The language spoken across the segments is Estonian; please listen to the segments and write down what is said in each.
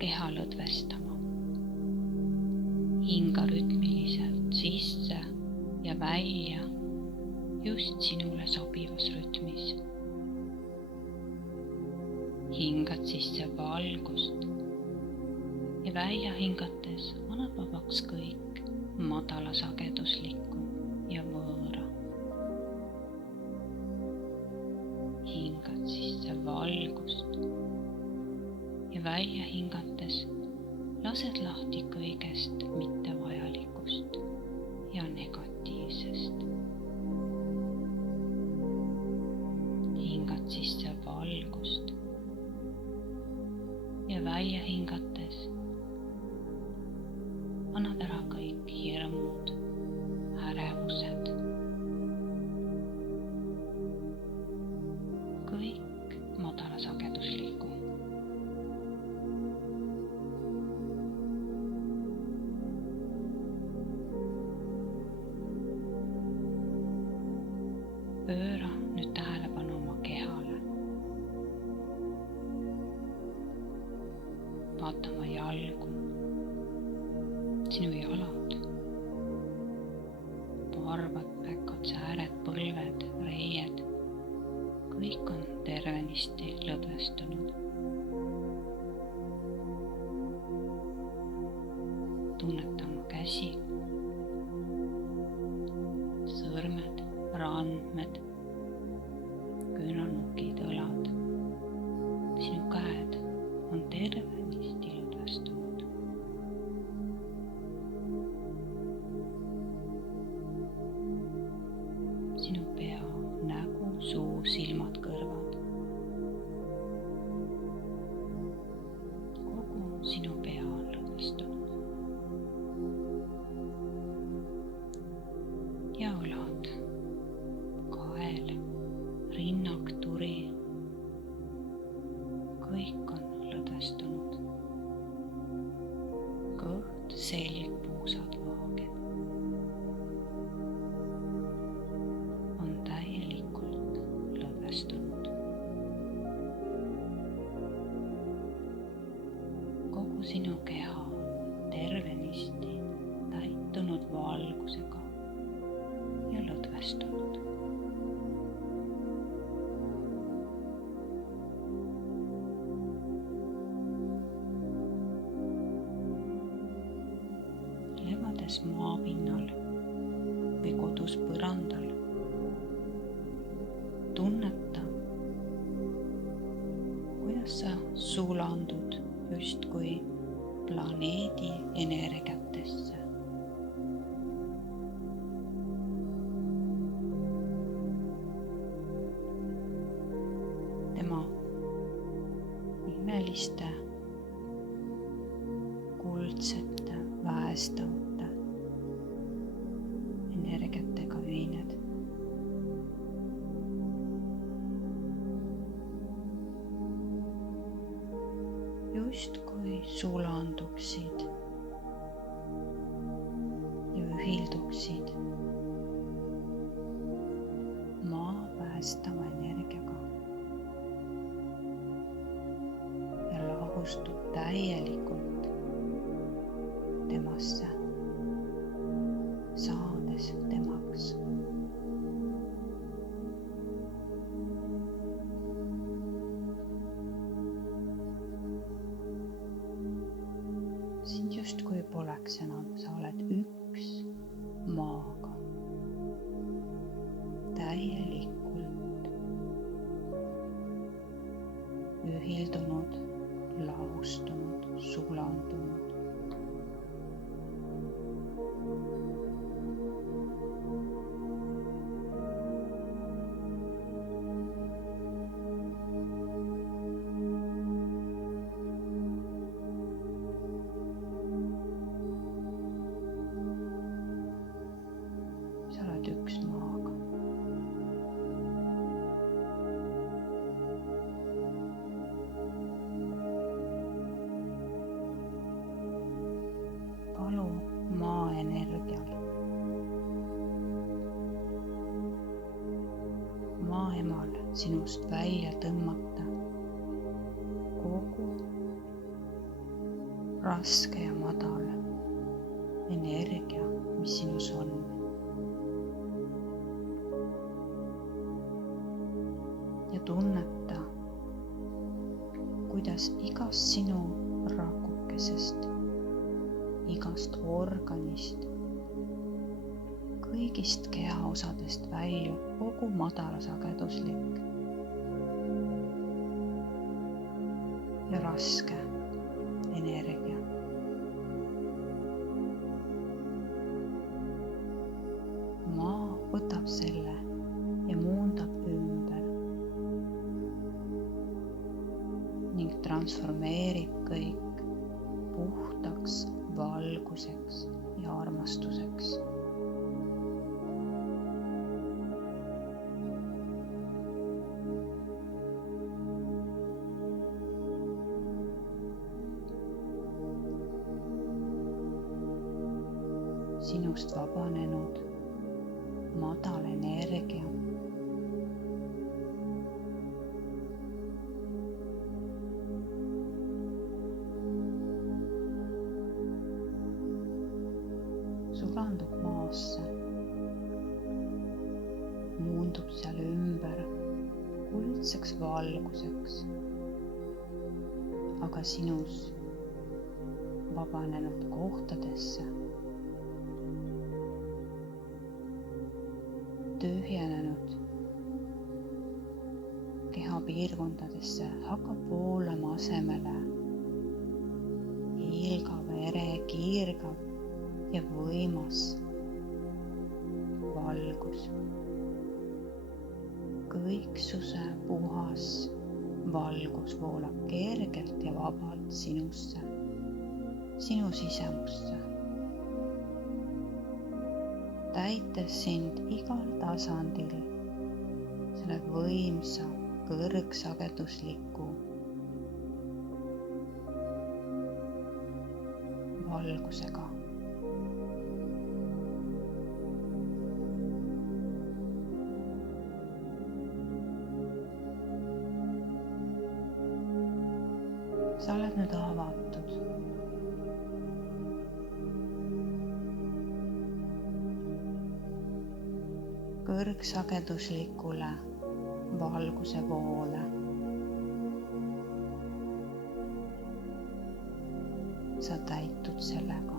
keha lõdvestama. Hinga rütmiliselt sisse ja välja just sinule sobivas rütmis. Hingad sisse valgust ja välja hingates annad vabaks kõik madalasageduslikku ja võõra. Hingad sisse valgust ja välja hingates lased lahti kõigest mittevajalikust ja negatiivsest. Hingad sisse valgust ja välja hingates annad ära kõik hirmud, ärevused, kõik madalasageduslikku. Pööra nüüd tähelepanu oma kehale. Vaata oma jalgu, sinu jalad, varvad, päkad, sääred, põlved, reied, kõik on tervenisti lõdvestunud. Tunneta oma käsi, sõrmed, randmed, küünarnukid, õlad. Sinu käed on tervenisti lõdvestunud. Sinu pea, nägu, suu, silmad, kõrvad. Kogu sinu pea on lõdvestunud. Ja õlad, kael, rinnak, turi. Kõik on lõdvestunud. Kõht, selg, puusad, vaaged on täielikult lõdvestunud. Kogu sinu keha on tervenisti täitunud valgusega ja lõdvestunud. Levades maapinnal või kodus põrandal, tunneta, kuidas sa sulandud justkui planeedi energiatesse. Tema imeliste, kuldsete, väestavate energiatega ühined. Justkui sulanduksid ja ühilduksid maa päästava energiaga ja lahustud täielikult temasse, saades temaks. Sind justkui poleks enam, sa oled üks maaga, täielikult ühildunud, lahustunud, sulandunud. Sa oled üks maaga. Palu maa energial, maaemal sinust välja tõmmata kogu raske ja madal energia, mis sinus on. Ja tunneta, kuidas igast sinu rakukesest, igast organist, kõigist kehaosadest väljub kogu madalasageduslik ja raske energia. Maa võtab selle ja muundab ümber ning transformeerib kõik puhtaks valguseks ja armastuseks. Sinust vabanenud madal energia sulandub maasse, muundub seal ümber kuldseks valguseks, aga sinus vabanenud kohtadesse, tühjenenud kehapiirkondadesse hakkab voolama asemele hiilgav, ere, kiirgav ja võimas valgus. Kõiksuse puhas valgus voolab kergelt ja vabalt sinusse, sinu sisemusse, täites sind igal tasandil selle võimsa kõrgsagedusliku valgusega. Sa oled nüüd avatud. Kõrgsageduslikule valguse voole. Sa täitud sellega.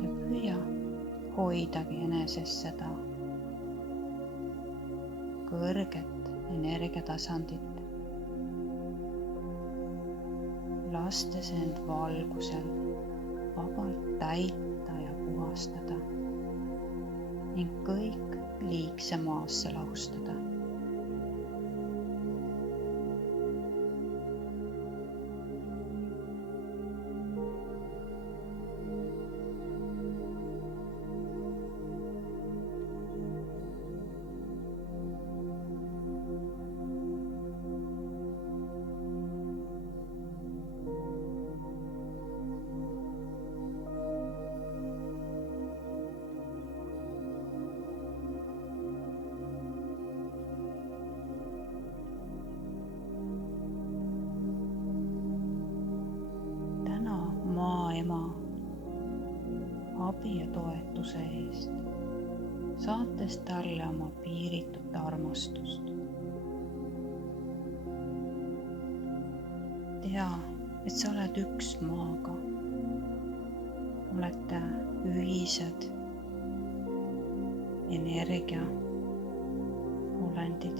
Ja püüa hoidagi eneses seda kõrget energiatasandit, lastes end valgusel vabalt täita ja puhastada ning kõik liigse maasse lahustada. Ema abi ja toetuse eest, saates talle oma piiritut armastust. Tea, et sa oled üks maaga. Olete ühised energia olendid.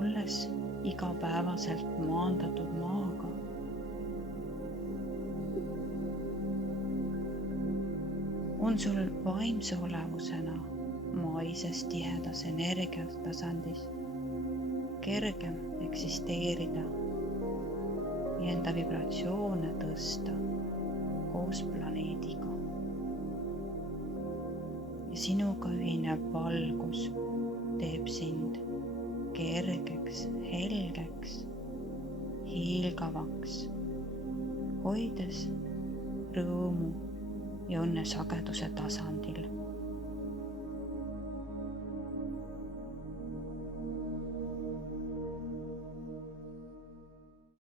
Olles igapäevaselt maandatud maaga, on sul vaimse olevusena maises tihedas energiatasandis kergem eksisteerida ja enda vibratsioone tõsta koos planeediga. Ja sinuga ühinev valgus teeb sind kergeks, helgeks, hiilgavaks, hoides rõõmu ja õnne sageduse tasandil.